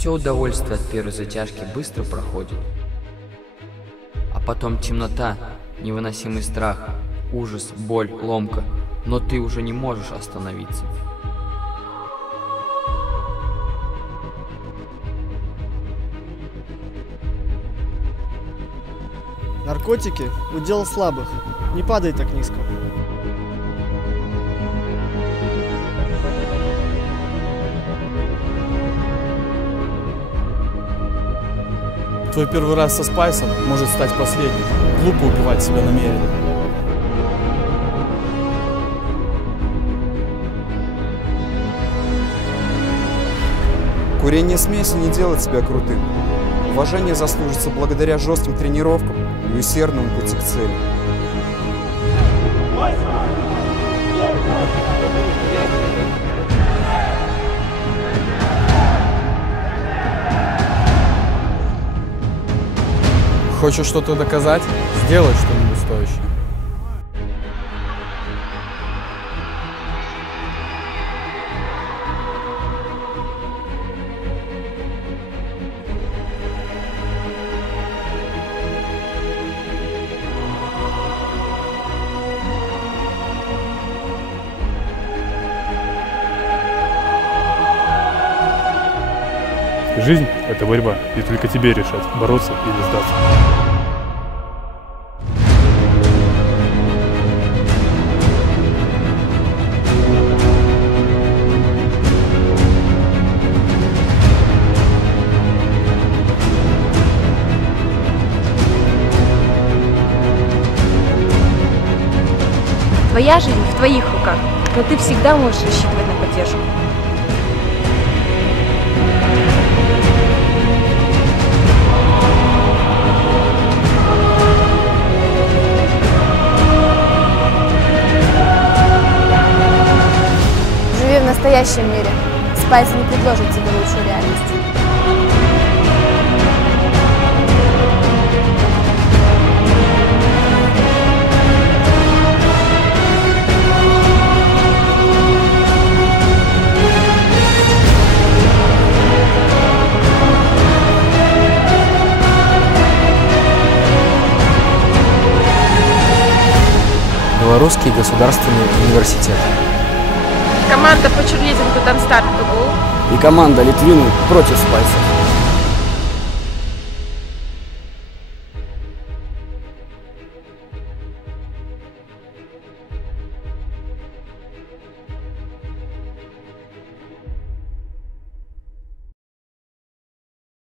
Все удовольствие от первой затяжки быстро проходит. А потом темнота, невыносимый страх, ужас, боль, ломка. Но ты уже не можешь остановиться. Наркотики – удел слабых. Не падай так низко. Твой первый раз со спайсом может стать последним. Глупо убивать себя намеренно. Курение смеси не делает тебя крутым. Уважение заслужится благодаря жестким тренировкам и усердному пути к цели. Хочешь что-то доказать? Сделай что-нибудь стоящее. Жизнь – это борьба, и только тебе решать, бороться или сдаться. Твоя жизнь в твоих руках, но ты всегда можешь рассчитывать на поддержку. Живи в настоящем мире. Спайс не предложит тебе лучшую реальность. Белорусский государственный университет. Команда по черлидингу Don't Start to Go. И команда Литвины против спайсов.